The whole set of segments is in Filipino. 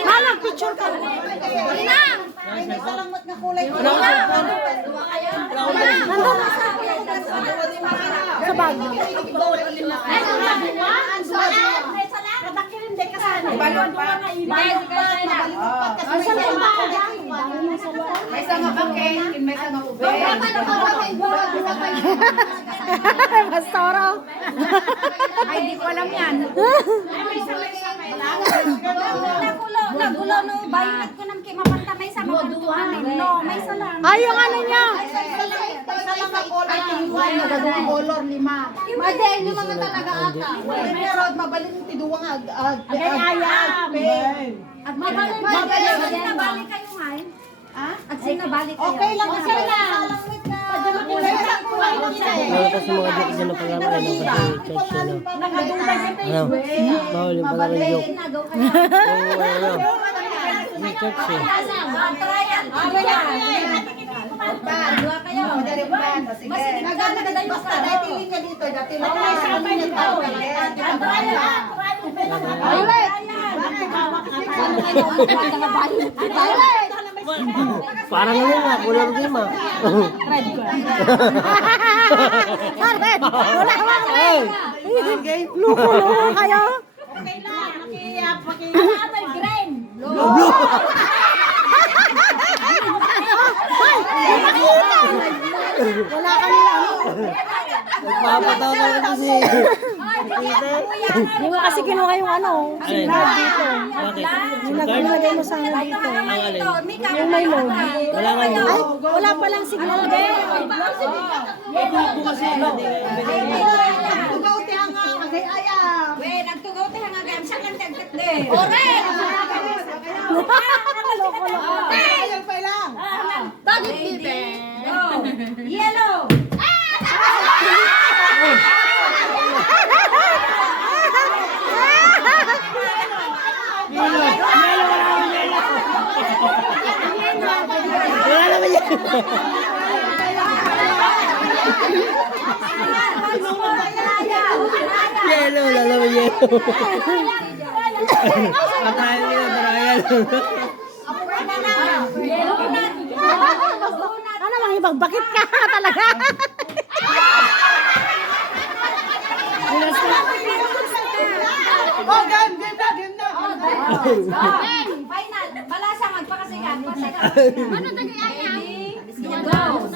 Malang picture ka. May salamat na kulay. Sa bag. May sanga bangke, may sanga ube. Mastoro. Ay, di ko alam yan. Nagulo no, bayad ko ng kimapanta may sa mga no, may salam. Ay, yung ano niya. Nagagawang color, 5. Made, yung mga talaga ata. Pero mabalin yung tiduwang Agayayam. At mabalik nabalik kayo ngayon. At sinabalik kayo. Okay lang, okay lang. Tapos mga joke dyan na pangalaman ng church yun. Ano? Mahuli pala ng joke. Nagaw kayo. Yung church eh. Trial. Dua kayo. Naganda yung basta. Dati linya dito. Dati Parang ano nga, kulang game ah. Red. Wala ka mga red. Luko-luko kayo. May grain. Wala kami ano. Nagpapataw na rin kasi. Hindi mo kasi kinuha yung ano. Alin? Dito. Bakit? Nilagay mo sana dito. Ang alin? Yung may load. Wala nga yun. Ay, wala palang signal din. Tugaw ti hanga, agay-ayam. We, nagtugaw tayo nga gayam siya kang dagdag de. Ore! Ayun pa lang. Bagit bibe. Yellow. Wala naman yan. Yellow, wala naman yellow. Patayan nila, Brian. Ano mang ibang bakit ka talaga? Oh, game na. Final. Balasa magpakasigan. Ano tagayaya? Go.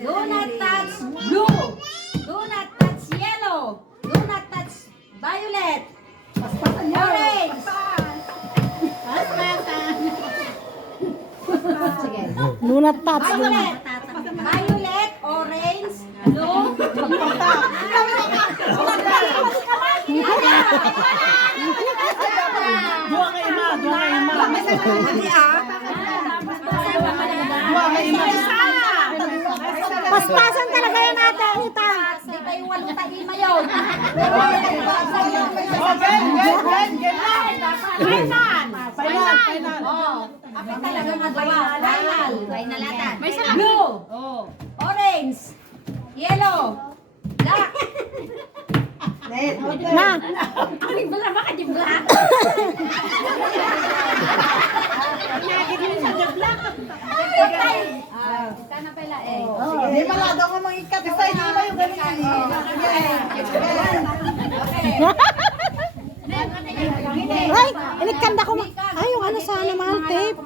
Do not touch blue. Do not touch yellow. Do not touch violet. Orange. Sige. Lunat touch. Violet. Violet, orange, blue. Dua kay ima. Paspasan talaga yan natin, Ita. Di ba yung walong taima yun? Final. Ako talaga magawa. Final atan. Blue. Orange. Yellow. Black. Na. Aring bala baka di black. Kana pala eh. Di malado ko mga ikat. Isa hindi ba yung ganyan? Ay, inikanda ko. Ay, yung ano sana mahal, tape.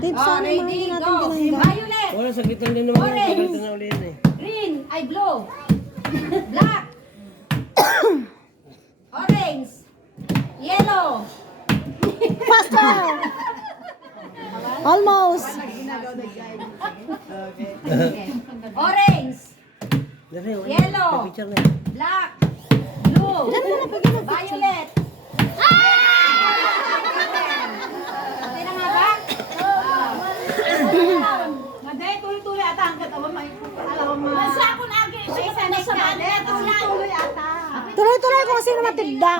Tape sana mahal din natin ginanda. Violet. Wala, sagitan din naman. Sagitan na ulit eh. Green ay blue. Black. Orange. Yellow. Faster! Almost. Orange. Dali, wala. Yellow. Picture na yan. Black. Blue. Violet. Pati na nga ba? Maday, tuloy-tuloy ata ang katawan. Alam mo. Masa ako na agad. Sa isa na sa balit. Tuloy ata. Tuloy-tuloy kung sino matigda.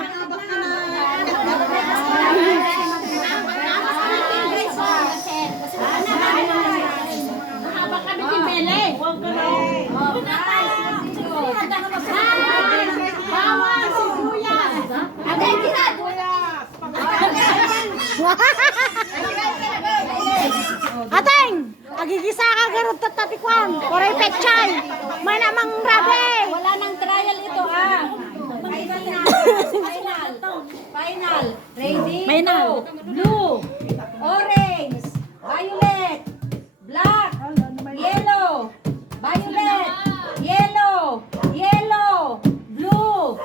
Mahaba kami si Bele. Huwag ka na. Pagisa ka garot tatapikwan. Koray pechay. May namang rabe. Wala nang trial ito ah. Final na. Final. Final. Ready? Final. Go. Blue. Orange. Violet. Black. Yellow. Violet. Yellow. Yellow. Blue.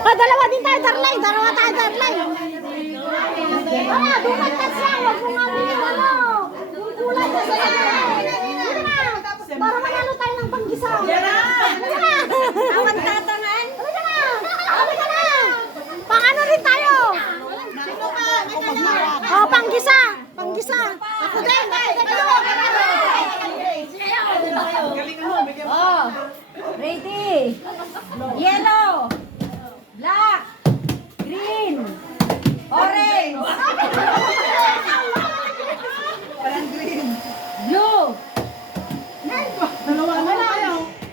Oh, dalawa din tayo, Darlay. Dalawa tayo, Darlay. Wala, dumantas siya. Huwag mo nga yung ano. Yung kulay ko sa Dito na. Para manalo tayo ng panggisa. Dito na. Awan tatangan. Dito na. Dito na. Pang ano rin tayo? Oh, panggisa. Panggisa. Ako din. Oh. Ready. Yellow. Black. Green. Orange. Blue.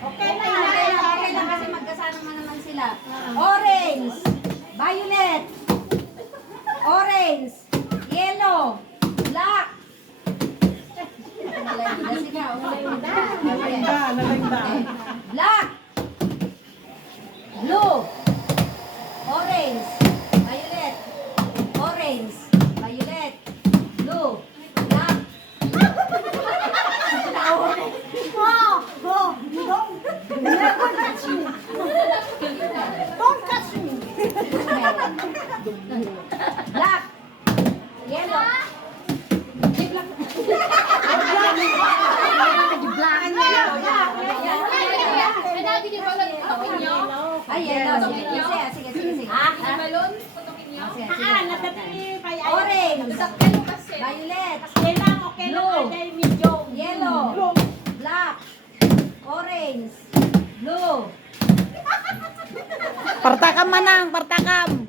Okay lang kasi magkasama naman sila. Orange. Violet. Orange. Yellow. Black. Black. Blue. Orange. Violet. Orange. Violet. Blue. Black. Don't touch me. Black. Yellow. Ay, yellow. Sige. Orange. Violet. Blue. Yellow. Black. Orange. Blue. Partakam manang, partakam.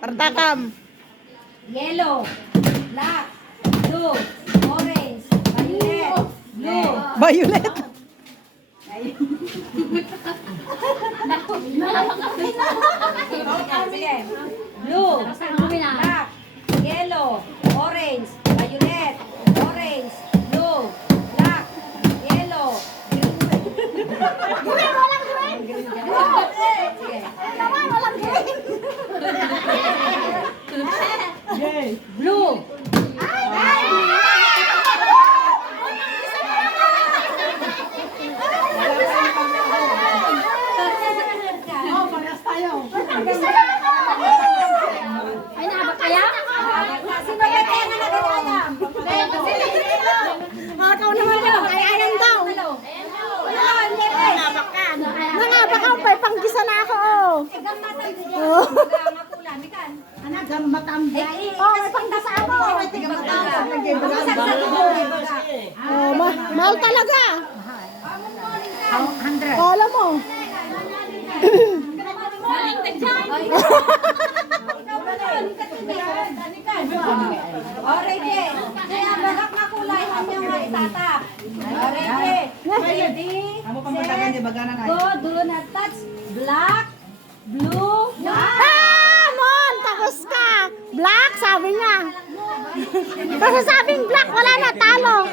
Partakam. Yellow. Black. Blue. Orange. Violet. Blue. Violet. Sige. Blue. Black. Yellow. Orange. Violet. Orange. Blue. Black. Yellow. Walang green. Sige. Naman, walang green. Blue. Ay, nahabak kaya? Sino ba kaya na nag-alam? Ikaw naman daw, ay ayan daw. Nangabak ka pa, panggisa na ako. Oh, may panggisa ako. Oh, mahal talaga. Kala mo. Already. Kaya bagak na kulay ang yung itatap. Already. Ready. Set. Go. Do not touch. Black. Blue. Ah, Mon, takos ka. Black, sabi niya. Kasi sabing black, wala na, talo.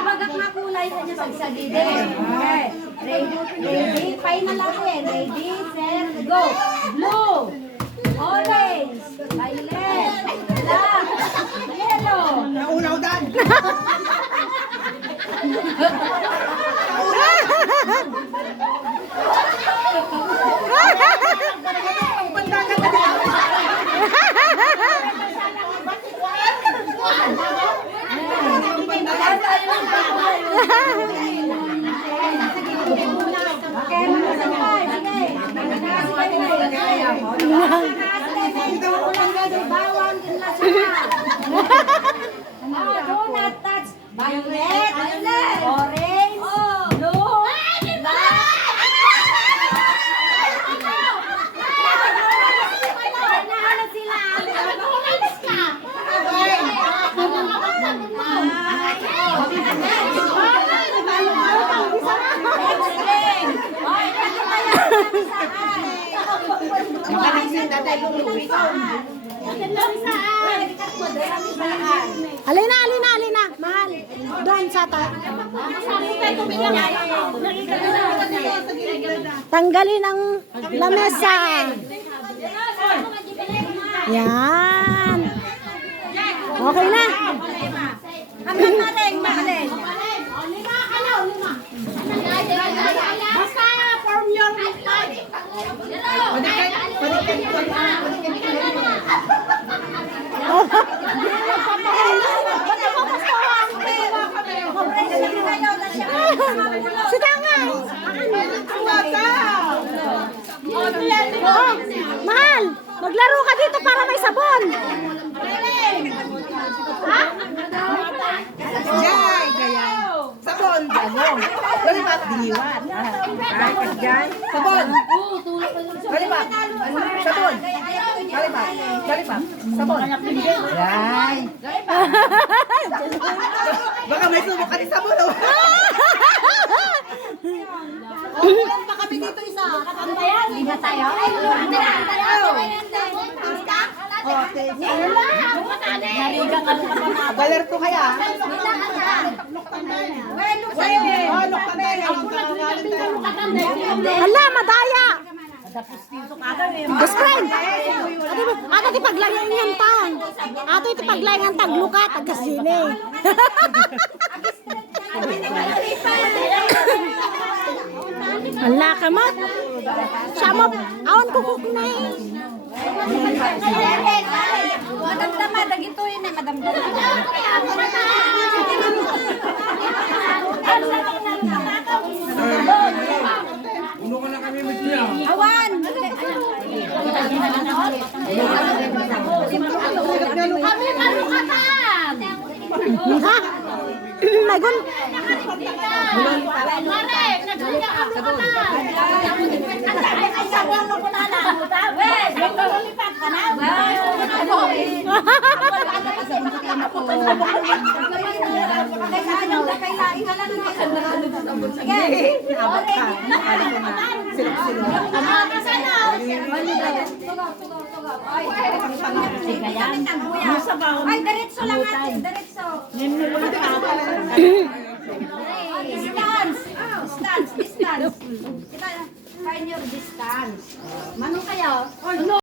Bagak na kulay sa niya sa gilid. Okay. Ready. Final ako eh. Ready, set, go. Blue. Orange. Violet. Black. Yellow. Naunaw dan. Okay, makasabay. Sige. Bawang din lang siya. Do not touch. Violet. Orange. Blue. Black. Alina, alina, alina. Mahal. Doon sa tanggalin ang lamesa. Yan. Okay na. Hanggang natin, mahalin. Basta form your reply. Sige nga. Oh, mahal, maglaro ka dito para may sabon. Ha? Gay, gaya. Sabon. Balipat, diwan. Sabon. Balipat. Sabon. Balipat. Balipat. Sabon. Gay. Baka may subok ka ni sabon. Ulan pa kami dito isa. Katantayan. Hindi na tayo. Ay, luwan na lang tayo. Narigang ano ka pa na. Galer to kaya. Hala, madaya. Best friend. Ato ti paglayan yan tang. Ato ti paglayan tagluka tagasine. Hala ka mo. Siya mo, awan ko kuknay. Madamdama, dagito yun eh, madamdama. Awan! Kami malukatan. Ha? Magun. Mare, nagsuya ka malukatan. Ay, sabon mo na na. Wes, lipat ka na. Ay, diretso lang natin, diretso. Distance. Distance, distance. Find your distance. Manong kayo?